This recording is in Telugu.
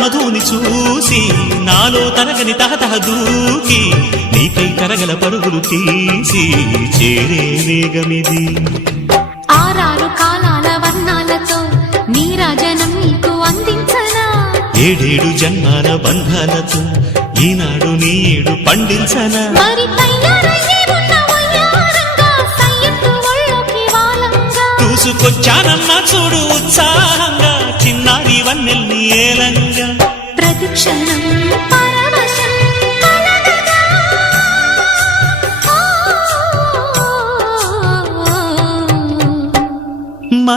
మధుని చూసి నాలో తరగని తహతహ దూకి నీకై తరగల పరుగులు తీసి చేరే వేగమిది. ఆరారు కాలాల వర్ణాలతో నీరాజనం నీకు అందించనా, ఏడేడు జన్మాల బంధాలతో ఈనాడు నీడు పండించనా. మరి తయారయ్యే ఉన్న వయ్యారంగా సయ్యత్తు ఒళ్ళోకి వాలంగా చూసుకొచ్చానమ్మా చూడు ఉత్సాహంగా చిన్నారి వన్నెల్ని ఏలంగా. ప్రతిక్షణం